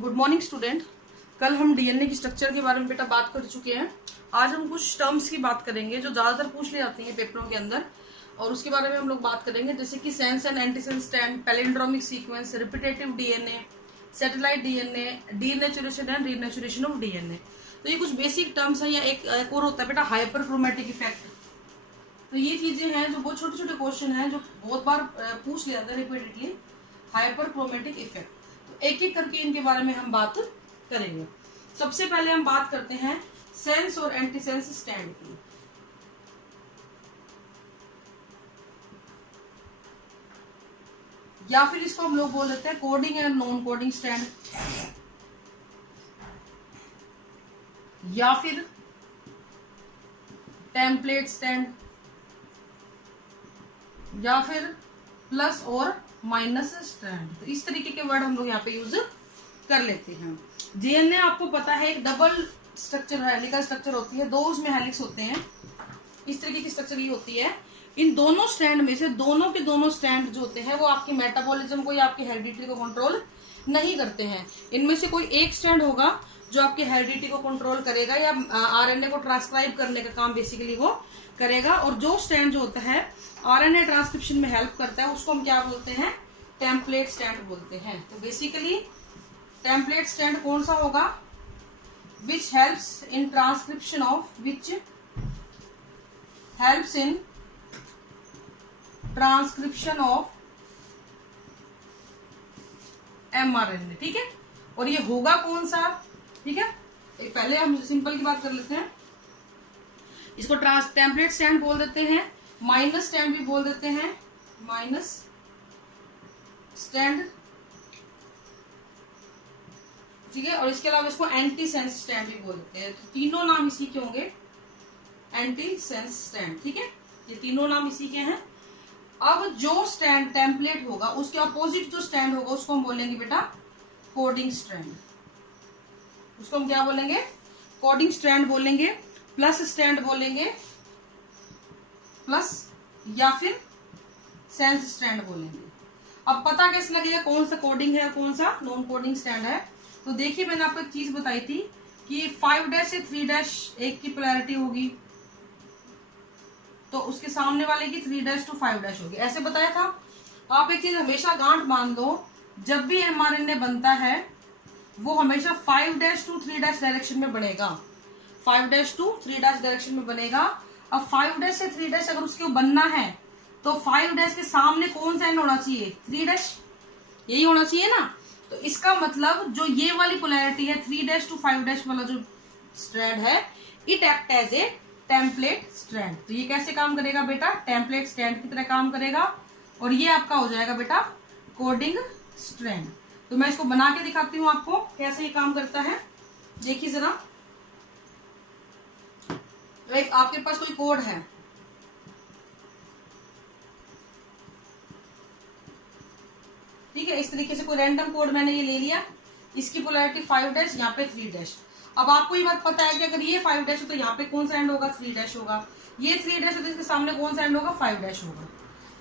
Good morning student. कल हम DNA की स्ट्रक्चर के बारे में बेटा बात कर चुके हैं। आज हम कुछ टर्म्स की बात करेंगे जो ज्यादातर पूछ ली जाती हैं पेपरों के अंदर, और उसके बारे में हम लोग बात करेंगे, जैसे कि sense and antisense strand, palindromic sequence, repetitive DNA, satellite DNA, denaturation and renaturation of DNA. तो ये कुछ बेसिक टर्म्स है। या एक और होता है बेटा हाइपरक्रोमैटिक इफेक्ट। तो ये चीजें हैं जो बहुत छोटे छोटे क्वेश्चन हैं जो बहुत बार पूछ लिया जाता है रिपीटेडली। हाइपरक्रोमैटिक इफेक्ट, तो एक एक करके इनके बारे में हम बात करेंगे। सबसे पहले हम बात करते हैं सेंस और एंटीसेंस स्टैंड की। या फिर इसको हम लोग बोल देते हैं coding and non coding stand, या फिर टेम्पलेट स्टैंड, या फिर प्लस और माइनस स्टैंड। तो इस तरीके के वर्ड हम लोग यहाँ पे यूज कर लेते हैं। डीएनए आपको पता है एक डबल स्ट्रक्चर हेलिकल स्ट्रक्चर होती है, दो उसमें हेलिक्स होते हैं। इस तरीके की स्ट्रक्चर ये होती है। इन दोनों स्ट्रैंड में से दोनों के दोनों स्ट्रैंड जो होते हैं वो आपकी मेटाबॉलिज्म को या आपकी हेरिडिटी को कंट्रोल नहीं करते हैं। इनमें से कोई एक स्ट्रैंड होगा जो आपकी हेरिडिटी को कंट्रोल करेगा या आरएनए को ट्रांसक्राइब करने का काम बेसिकली वो करेगा। और जो स्ट्रैंड जो होता है आरएनए ट्रांसक्रिप्शन में हेल्प करता है उसको हम क्या बोलते हैं, टेम्पलेट स्टैंड बोलते हैं। तो बेसिकली टेम्पलेट स्टैंड कौन सा होगा, which helps in transcription of, which helps in transcription of mRNA. ठीक है, और ये होगा कौन सा, ठीक है। पहले हम सिंपल की बात कर लेते हैं। इसको टेम्पलेट स्टैंड बोल देते हैं, माइनस स्टैंड भी बोल देते हैं, माइनस स्टैंड, ठीक है। और इसके अलावा इसको एंटीसेंस स्टैंड भी बोल देते हैं। तो तीनों नाम इसी के होंगे, एंटीसेंस स्टैंड, ठीक है। ये तीनों नाम इसी के हैं। अब जो स्टैंड टेम्पलेट होगा उसके अपोजिट जो स्टैंड होगा उसको हम बोलेंगे बेटा कोडिंग स्ट्रैंड। उसको हम क्या बोलेंगे, कोडिंग स्ट्रैंड बोलेंगे, प्लस स्टैंड बोलेंगे, प्लस या फिर सेंस स्टैंड बोलेंगे। अब पता कैसे लगेगा कौन सा कोडिंग है कौन सा नॉन कोडिंग स्टैंड है। तो देखिए मैंने आपको एक चीज बताई थी कि 5' से 3' एक की पोलैरिटी होगी, तो उसके सामने वाले की 3' to 5' होगी, ऐसे बताया था। आप एक चीज हमेशा गांठ मान दो, जब भी एमआरएनए बनता है वो हमेशा 5' to 3' डायरेक्शन में बनेगा, 5' to 3' डायरेक्शन में बनेगा। अब 5' से 3' अगर उसके बनना है तो 5' के सामने कौन सा एंड होना चाहिए, 3', यही होना चाहिए ना। तो इसका मतलब जो ये वाली पोलैरिटी है 3' to 5' वाला जो स्ट्रैंड है, it act as a template strand. तो ये कैसे काम करेगा बेटा, टेम्पलेट स्ट्रैंड की तरह काम करेगा, और ये आपका हो जाएगा बेटा कोडिंग स्ट्रैंड। तो मैं इसको बना के दिखाती हूँ आपको कैसे ये काम करता है। देखिए जरा, एक आपके पास कोई कोड है, ठीक है। इस तरीके से कोई रैंडम कोड मैंने ये ले लिया, इसकी पोलैरिटी 5', यहाँ पे 3'। अब आपको ये बात पता है कि अगर ये 5' हो तो यहाँ पे कौन सा एंड होगा, 3' होगा। ये 3' हो तो इसके सामने कौन सा एंड होगा, 5' होगा।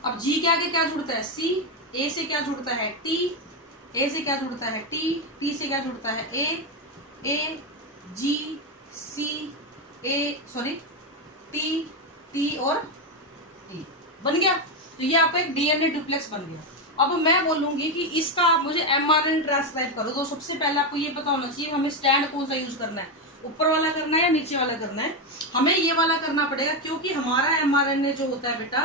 अब जी के आगे क्या जुड़ता है, सी, ए से क्या जुड़ता है, टी, ए से क्या जुड़ता है, टी, टी से क्या जुड़ता है, ए, जी, सी, ए, सॉरी, टी, टी और ई, बन गया। तो ये आपका एक डीएनए डुप्लेक्स बन गया। अब मैं बोलूंगी कि इसका आप मुझे एमआरएनए ट्रांसक्राइब करो, तो सबसे पहले आपको ये पता होना चाहिए हमें स्टैंड कौन सा यूज करना है, ऊपर वाला करना है या नीचे वाला करना है। हमें ये वाला करना पड़ेगा क्योंकि हमारा एमआरएनए जो होता है बेटा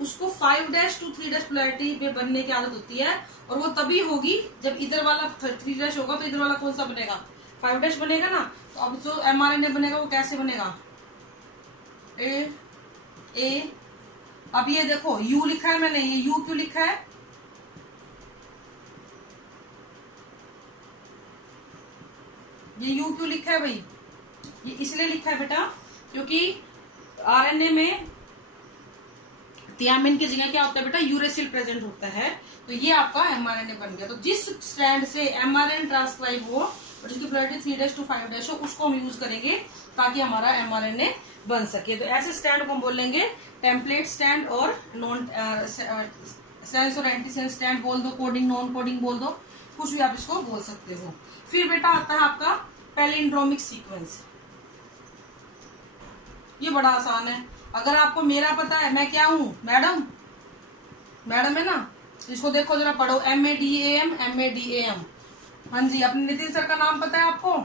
उसको 5' to 3' पोलैरिटी पे बनने की आदत होती है, और वो तभी होगी जब इधर वाला 3' होगा तो इधर वाला कौन सा बनेगा, 5' बनेगा ना। तो अब जो एमआरएनए बनेगा वो कैसे बनेगा, ए। अब ये देखो यू लिखा है मैंने, ये यू क्यों लिखा है, ये यू क्यों लिखा है भाई, ये इसलिए लिखा है बेटा क्योंकि आरएनए में थियामिन की जगह क्या होता है बेटा, यूरेसिल प्रेजेंट होता है। तो ये आपका एमआरएनए बन गया। तो जिस स्ट्रैंड से एमआरएनए ट्रांसक्राइब हो और जिसकी पोलैरिटी 3' to 5' हो उसको हम यूज करेंगे ताकि हमारा एमआरएनए बन सके। तो ऐसे स्टैंड को हम बोलेंगे टेम्पलेट स्टैंड और नॉन सेंस और एंटीसेंस स्टैंड बोल दो, कोडिंग नॉन कोडिंग बोल दो। कुछ भी आप इसको बोल सकते हो। फिर बेटा आता है आपका पैलिंड्रोमिक सीक्वेंस। ये बड़ा आसान है। अगर आपको मेरा पता है, मैं क्या हूं, मैडम, मैडम है ना, इसको देखो जरा पढ़ो, MADAM MADAM। हाँ जी, अपने नितिन सर का नाम पता है आपको,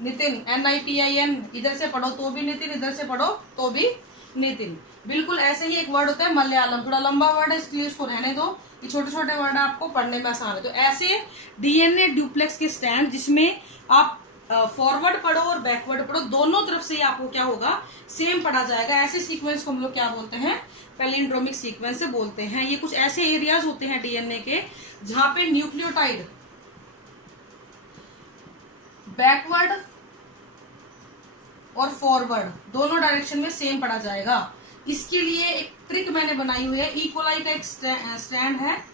नितिन NITIN, इधर से पढ़ो तो भी नितिन, इधर से पढ़ो तो भी नितिन। बिल्कुल ऐसे ही एक वर्ड होता है मलयालम, थोड़ा लंबा वर्ड है इसलिए इसको रहने दो, ये छोटे छोटे वर्ड आपको पढ़ने में आसान है। तो ऐसे DNA डुप्लेक्स के स्टैंड जिसमें आप फॉरवर्ड पढ़ो और बैकवर्ड पढ़ो, दोनों तरफ से आपको क्या होगा, सेम पढ़ा जाएगा। ऐसे सीक्वेंस को हम लोग क्या बोलते हैं, पैलिंड्रोमिक सीक्वेंस से बोलते हैं। ये कुछ ऐसे एरियाज होते हैं DNA के जहां पे न्यूक्लियोटाइड बैकवर्ड और फॉरवर्ड दोनों डायरेक्शन में सेम पढ़ा जाएगा। इसके लिए एक ट्रिक मैंने बनाई हुई है, इकोलाई का एक स्टैंड है।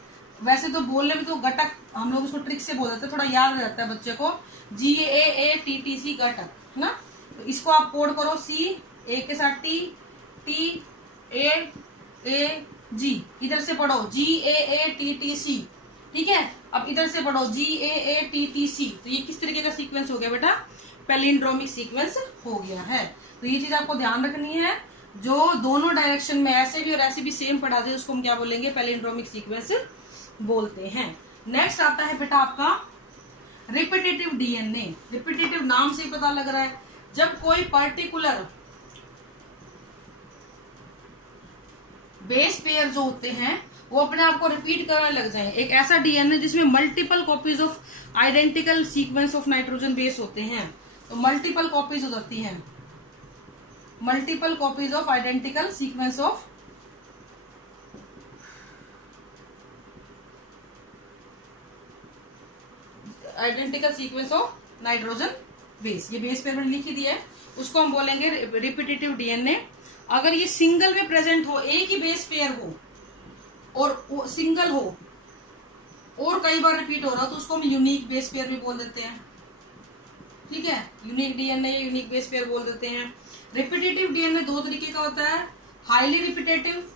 वैसे तो बोलने में तो घटक, हम लोग उसको ट्रिक से बोल देते हैं, थोड़ा याद रहता है बच्चे को, GAATTC घटक, है ना। तो इसको आप कोड करो, C A के साथ TAG, इधर से पढ़ो GAATTC, ठीक है। अब इधर से पढ़ो GAATTC। तो ये किस तरीके का सीक्वेंस हो गया बेटा, पैलिंड्रोमिक सीक्वेंस हो गया है। तो ये चीज आपको ध्यान रखनी है, जो दोनों डायरेक्शन में ऐसे भी और ऐसे भी सेम पढ़ा जाए उसको हम क्या बोलेंगे, पैलिंड्रोमिक सीक्वेंस बोलते हैं। नेक्स्ट आता है बेटा आपका रिपीटेटिव DNA। रिपीटेटिव नाम से ही पता लग रहा है, जब कोई पर्टिकुलर बेस पेयर जो होते हैं वो अपने आप को रिपीट करने लग जाए। एक ऐसा DNA जिसमें multiple copies of identical sequence of nitrogen base होते हैं, तो मल्टीपल कॉपीज हो जाती हैं, multiple copies of identical sequence of nitrogen base. ये बेस पेयर में लिखी दी है, उसको हम बोलेंगे रिपीटेटिव DNA। अगर ये सिंगल में प्रेजेंट हो, एक ही बेस पेयर हो और सिंगल हो और कई बार रिपीट हो रहा हो, तो उसको हम यूनिक बेस पेयर भी बोल देते हैं, ठीक है। यूनिक DNA या यूनिक बेस पेयर बोल देते हैं। रिपीटेटिव DNA दो तरीके का होता है, हाईली रिपीटेटिव,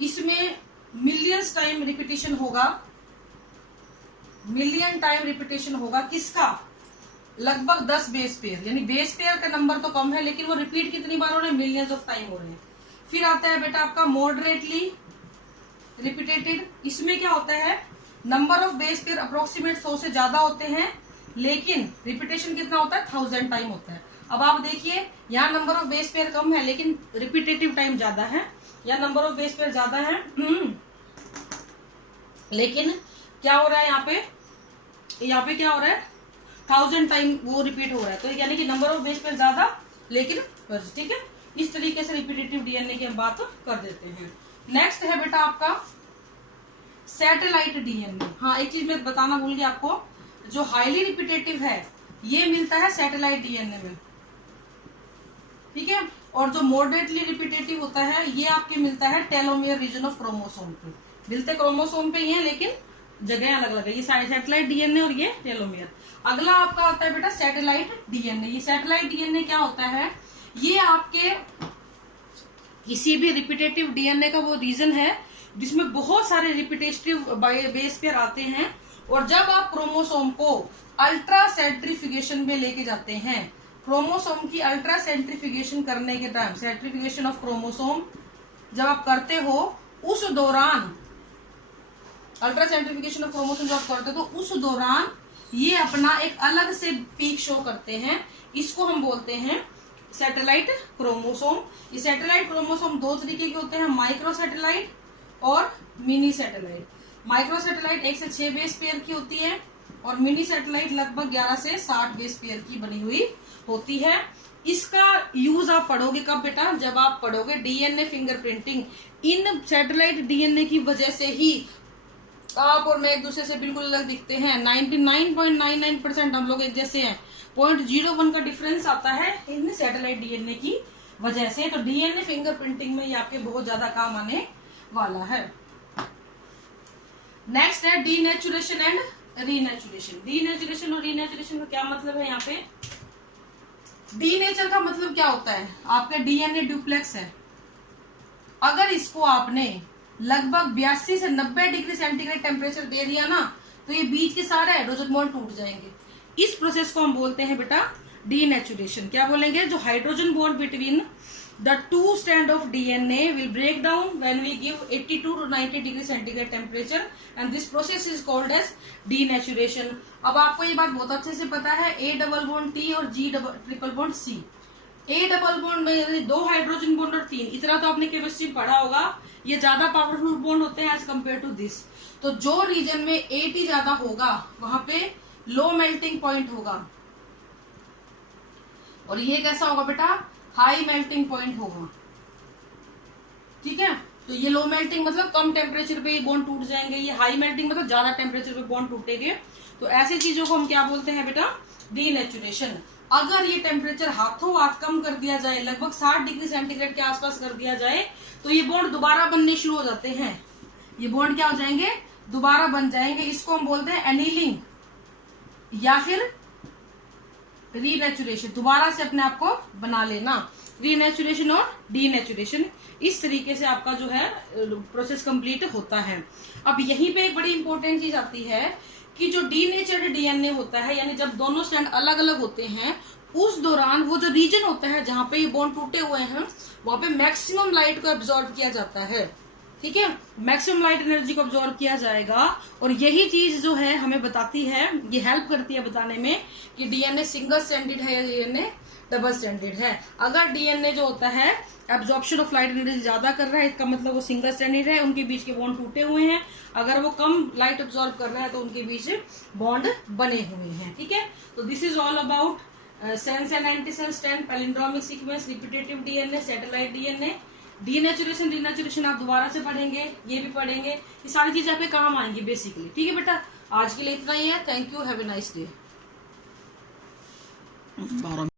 इसमें मिलियंस टाइम रिपीटेशन होगा, मिलियन टाइम रिपीटेशन होगा। किसका, लगभग 10 बेस पेयर, यानी बेस पेयर का नंबर तो कम है लेकिन वो रिपीट कितनी बार हो रहे हैं, मिलियंस ऑफ टाइम हो रहे हैं। फिर आता है बेटा आपका मॉडरेटली रिपीटेटेड। इसमें क्या होता है, number of base pair approximate 100 से ज्यादा होते हैं लेकिन रिपीटेशन कितना होता है, 1000 टाइम होता है। अब आप देखिए, यहाँ नंबर ऑफ बेस पेयर कम है लेकिन रिपीटेटिव टाइम ज्यादा है, या नंबर ऑफ बेस पेयर ज्यादा है लेकिन क्या हो रहा है, यहाँ पे क्या हो रहा है, 1000 टाइम वो रिपीट हो रहा है। तो यानी कि नंबर ऑफ बेस पेयर ज्यादा लेकिन, ठीक है। इस तरीके से रिपीटेटिव DNA की हम बात कर देते हैं। नेक्स्ट है बेटा आपका सैटेलाइट DNA। हाँ, एक चीज मैं बताना भूल गया आपको, जो हाईली रिपीटेटिव है ये मिलता है सैटेलाइट DNA में, ठीक है। और जो मॉडरेटली रिपीटेटिव होता है ये आपके मिलता है टेलोमियर रीजन ऑफ क्रोमोसोम पे। मिलते क्रोमोसोम पे ही है लेकिन जगह अलग अलग है, ये सैटेलाइट DNA और ये टेलोमियर। अगला आपका आता है बेटा सैटेलाइट DNA। ये सैटेलाइट DNA क्या होता है, ये आपके किसी भी रिपीटेटिव DNA का वो रीजन है जिसमें बहुत सारे रिपीटेटिव बेस पेयर आते हैं, और जब आप क्रोमोसोम को अल्ट्रा सेंट्रीफ्यूगेशन में लेके जाते हैं, क्रोमोसोम की अल्ट्रा सेंट्रीफ्यूगेशन करने के टाइम, सेंट्रीफ्यूगेशन ऑफ क्रोमोसोम जब आप करते हो उस दौरान, अल्ट्रा सेंट्रीफ्यूगेशन ऑफ क्रोमोसोम जब आप करते हो तो उस दौरान ये अपना एक अलग से पीक शो करते हैं। इसको हम बोलते हैं सैटेलाइट क्रोमोसोम। ये सैटेलाइट क्रोमोसोम दो तरीके के होते हैं, माइक्रो सैटेलाइट और मिनी सैटेलाइट। माइक्रो सैटेलाइट 1 से 6 बेस पेयर की होती है और मिनी सैटेलाइट लगभग 11 से 60 बेस पेयर की बनी हुई होती है। इसका यूज आप पढ़ोगे कब बेटा, जब आप पढ़ोगे DNA फिंगरप्रिंटिंग। इन सैटेलाइट DNA की वजह से ही आप और मैं एक दूसरे से बिल्कुल अलग दिखते हैं। 99.99% हम लोग एक जैसे हैं। 0.01 का डिफरेंस आता है इन सैटेलाइट DNA की वजह से। तो DNA फिंगरप्रिंटिंग में ये आपके बहुत ज्यादा काम आने वाला है। नेक्स्ट है डीनेचुरेशन एंड रीनेचुरेशन। डीनेचुरेशन और रीनेचुरेशन का क्या मतलब है, यहाँ पे डीनेचर का मतलब क्या होता है, आपका DNA डुप्लेक्स है, अगर इसको आपने लगभग 82 से 90 डिग्री सेंटीग्रेड टेम्परेचर दे दिया ना, तो ये बीच के सारे हाइड्रोजन बॉन्ड टूट जाएंगे। इस प्रोसेस को हम बोलते हैं बेटा डीनेचुरेशन। क्या बोलेंगे? जो hydrogen bond between the two strand of DNA will break down when we give 82 to 90 degree centigrade temperature and this process is called as denaturation। अब आपको ये बात बहुत अच्छे से पता है, A डबल बॉन्ड T और G triple bond C। A double bond में 2 हाइड्रोजन बॉन्ड और 3, इतना तो आपने केमिस्ट्री पढ़ा होगा, ये ज्यादा पावरफुल बॉन्ड होते हैं एज कम्पेयर टू दिस। तो जो रीजन में AT ज्यादा होगा वहां पे लो मेल्टिंग पॉइंट होगा, और ये कैसा होगा बेटा? हाई मेल्टिंग पॉइंट होगा। ठीक है, तो ये लो मेल्टिंग मतलब कम टेम्परेचर पे ये बॉन्ड टूट जाएंगे, ये हाई मेल्टिंग मतलब ज्यादा टेम्परेचर पे बॉन्ड टूटेंगे। तो ऐसी चीजों को हम क्या बोलते हैं बेटा? डीनेचुरेशन। अगर ये टेम्परेचर हाथों हाथ कम कर दिया जाए, लगभग 60 डिग्री सेंटीग्रेड के आसपास कर दिया जाए, तो ये बॉन्ड दोबारा बनने शुरू हो जाते हैं। ये बॉन्ड क्या हो जाएंगे? दोबारा बन जाएंगे। इसको हम बोलते हैं एनीलिंग या फिर रीनेचुरेशन, दोबारा से अपने आप को बना लेना। रीनेचुरेशन और डीनेचुरेशन, इस तरीके से आपका जो है प्रोसेस कंप्लीट होता है। अब यहीं पे एक बड़ी इंपॉर्टेंट चीज आती है कि जो डीनेचर्ड डीएनए होता है, यानी जब दोनों स्ट्रैंड अलग अलग होते हैं, उस दौरान वो जो रीजन होता है जहां पे ये बॉन्ड टूटे हुए हैं, वहां पे मैक्सिमम लाइट को एब्जॉर्ब किया जाता है। ठीक है, मैक्सिमम लाइट एनर्जी को अब्जॉर्ब किया जाएगा, और यही चीज जो है हमें बताती है, ये हेल्प करती है बताने में कि डीएनए सिंगल स्ट्रैंडेड है या डीएनए डबल स्ट्रैंडेड है। अगर डीएनए जो होता है एब्जॉर्प्शन ऑफ लाइट एनर्जी ज्यादा कर रहा है, इसका मतलब वो सिंगल स्ट्रैंडेड है, उनके बीच के बॉन्ड टूटे हुए हैं। अगर वो कम लाइट एब्जॉर्ब कर रहा है तो उनके बीच बॉन्ड बने हुए हैं। ठीक है, तो this is all about sense and antisense strand, palindromic sequence, repetitive DNA, satellite DNA, denaturation, denaturation आप दोबारा से पढ़ेंगे, ये भी पढ़ेंगे, ये सारी चीजें आपके काम आएंगी बेसिकली। ठीक है बेटा, आज के लिए इतना ही है। Thank you, have a nice day.